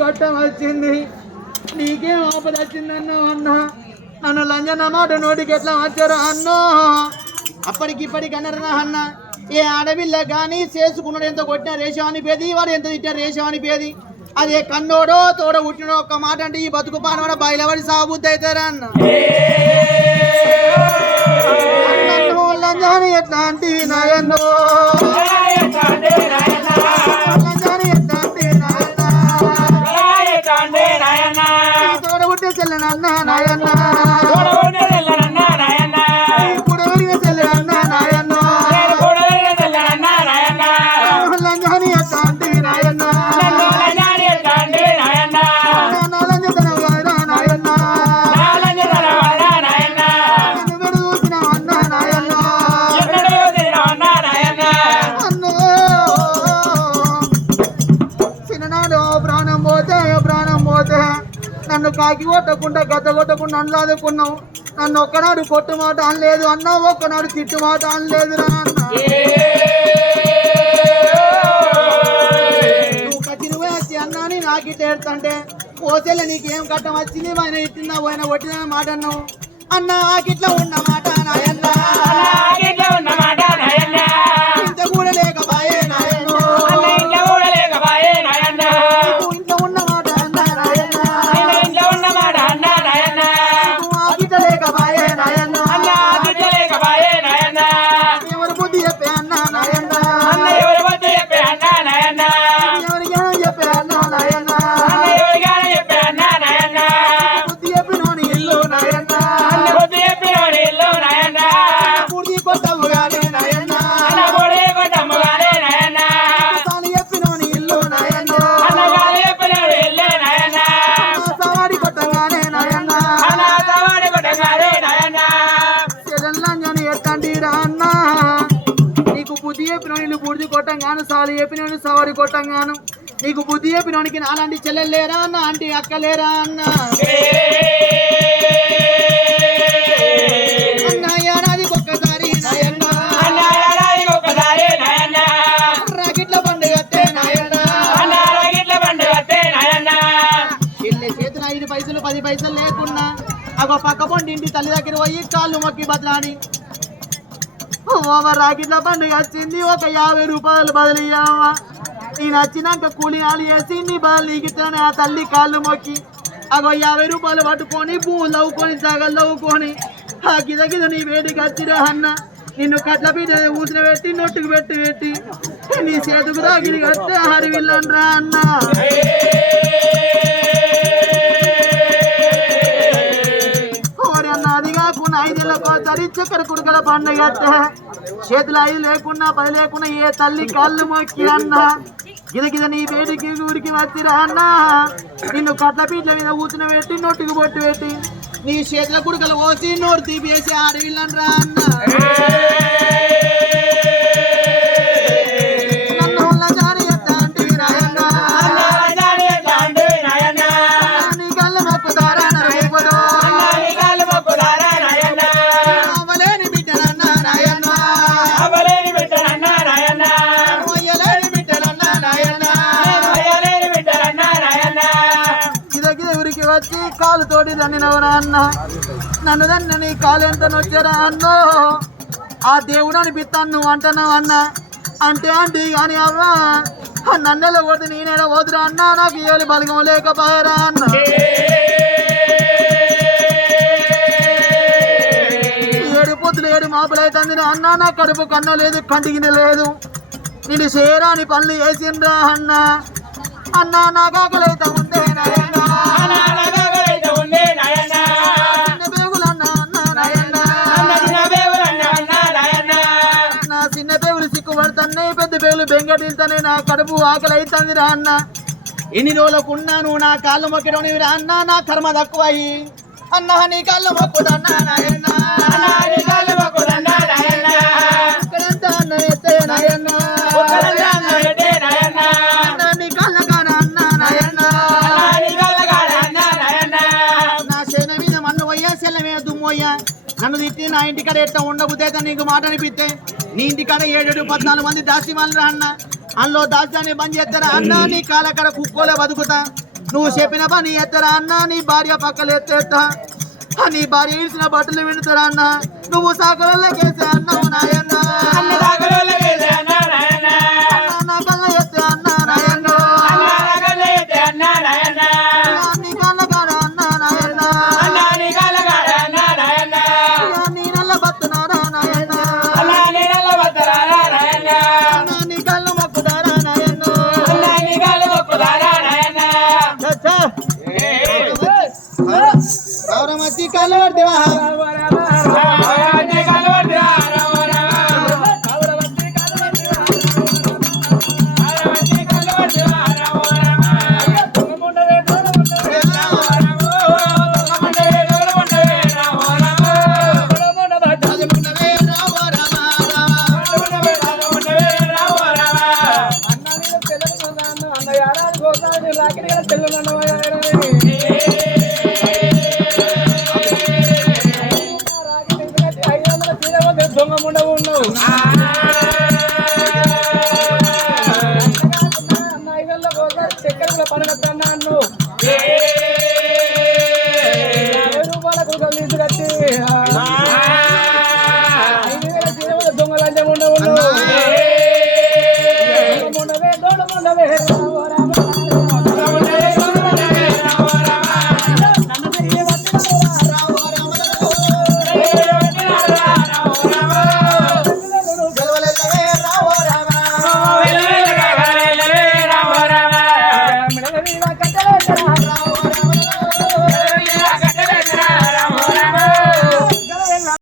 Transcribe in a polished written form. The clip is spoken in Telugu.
కట్టం వచ్చింది నీకేం ఆపద వచ్చిందన్నా అన్న నన్ను లంజన మాట నోటికి ఎట్లా వచ్చారా అన్నో అప్పటికిప్పటికి అన్నారా అన్న ఏ ఆడపిల్ల కానీ చేసుకున్నాడు ఎంత కొట్టినా రేషం అనిపేది వాడు ఎంత తిట్టా రేషం అనిపేది అదే కన్నోడో తోడ పుట్టినో ఒక్క మాట అంటే ఈ బతుకు పానవాడ బయలుపడి సాగుద్ది అవుతారా అన్న లంజాని ఎట్లా అంటే నాయన్నో తోడ పుట్టే చెల్లెనన్న నాయన్న ఇప్పుడు ఎవరిగా చెల్లెనన్న నాయన్న లంజాని ఎట్లా అంటే నాయన్న నన్ను కాకి కొట్టకుండా గద్ద కొట్టకుండా నన్ను చదువుకున్నావు నన్ను ఒక్కనాడు కొట్టు మాట అనలేదు అన్నా ఒక్కనాడు తిట్టు మాట అనలేదు రా అన్న నువ్వు కచ్చినవే వచ్చి అన్నాని నాకు ఇట్లా ఏడుతుంటే పోసేలే నీకేం కట్టం వచ్చింది ఆయన ఇట్టినా పోయినా కొట్టిన మాట అన్నావు అన్న ఆకిట్లా ఉన్న మాట నాయన్న ఇంత కూడా లేకపాయే నాయన్న ఇంట్లో ఉన్న మాట అన్న నాయన్న ఆకిట్లా లేకపాయే నాయన్న ఎవరు బుద్ధి చెప్పే అన్న నాయన్న ఎవరి జ్ఞానం చెప్పే అన్న నాయన్న బుద్ధి చెప్పినోని ఇల్లు నాయన్న బుద్ధి కొట్టవు గానే నాయన్న సాని చెప్పినోని ఇల్లు నాయన్న సవాడి కొట్టగానే నాయన్న చెల్లెల్లంజని ఎత్తండి రా అన్న నీకు బుద్ధి చెప్పినోని ఇల్లు బుద్ధి కొట్టంగాను సాలు చెప్పినోని సవాడి కొట్టంగాను నీకు బుద్ధి చెప్పినోనికి నాలాంటి చెల్లెలు లేరా అన్న ఆంటీ అక్క లేరా అన్న ఏడాదికి ఒక్కసారి నాయన్న రాగిట్ల పండుగ చెల్లె చేతిన 5 పైసలు 10 పైసలు లేకున్నా అగో పక్క పొంటి ఇంటి తల్లి దగ్గర పోయి కాళ్ళు మొక్కి బతలాడి రాగిట్ల పండుగ వచ్చింది ఒక 50 రూపాయలు బదిలియ్యావా నేను వచ్చినాక కూలి ఆలు వేసి నీ బదులు నీకిస్తాను ఆ తల్లి కాళ్ళు మొక్కి అగో 50 రూపాయలు పట్టుకొని పువ్వులు నవ్వుకొని సగలు నవ్వుకొని ఆ గిద గిద నీ వేడికి వచ్చిరా అన్న నిన్ను కట్ల పీట ఊసిన పెట్టి నొట్టుకు పెట్టి నీ చేతుకు దాగిరి కట్టే హరివిల్లన్రా అన్న అది కాకుండా 5 ఏళ్ళకోసారి చక్కెర కుడుకల పండుగ చేతులు 5 లేకున్నా 10 లేకున్నా ఏ తల్లి కాళ్ళు మొక్కి అన్న గిద నీ వేడికి ఊరికి వచ్చిరా అన్న నిన్ను కట్ల పీట్ల మీద ఊచిన పెట్టి నొట్టుకు పొట్టు పెట్టి నీ చేతుల కుడుకలు పోసి నోరు తీపేసి ఆడవిల్లన్రా అన్న వచ్చి కాలు తోడి దన్నినవరా అన్న నన్ను దన్న నీ కాలు ఎంత నొచ్చారా అన్నో ఆ దేవుడు అనిపిస్తాను నువ్వు అంటున్నావు అన్న అంటే అంటే కానీ అవ్వా నన్నెలా కొడితే నేనేలా వదురా అన్న నాకు ఏలి బలగం లేకపోయారా అన్న 7 పొద్దులు 7 మాపులు అవుతుంది అన్న నా కడుపు కన్న లేదు కంటికి లేదు నేను చేరాని పనులు చేసిండ్రా అన్న అన్న నాకు ఆకలి అయితే ఉందే నా చిన్న పేగులు సిక్కుపడుతున్నాయి పెద్ద పేగులు బెంగటిల్తానే నా కడుపు ఆకలి అవుతుంది రా అన్న ఎన్ని రోజులకు ఉన్నాను నా కాళ్ళు మొక్కడం రా అన్న నా కర్మ తక్కువయి అన్న నీ కాళ్ళు మొక్కుదన్నా నాయన్న నన్ను తిట్టి నా ఇంటికాడ ఎట్లా ఉండబుద్దే నీకు మాట అనిపిస్తే నీ ఇంటికాడ 7-14 మంది దాసి వాళ్ళు అన్న అందులో దాస్తాన్ని బంద్ చేస్తారా అన్న నీ కాలక్కడ కుక్కోలే బతుకుతా నువ్వు చెప్పిన పని ఎత్తరా అన్న నీ భార్య పక్కలు ఎత్తేస్తా నీ భార్య ఇచ్చిన బట్టలు వింటారా అన్న నువ్వు సాగరల్లకేసే అన్నావు నాయన్న కళ్ళ ఎత్తే అన్న నాయన్న నీ కళ్ళ కాడ అన్న నాయన్న నీ నల్ల బతున్నారా నాయన్న నీ కళ్ళు మొక్కుదారా నాయన్న గౌరమతి కళ్ళు పడివా తెల్లు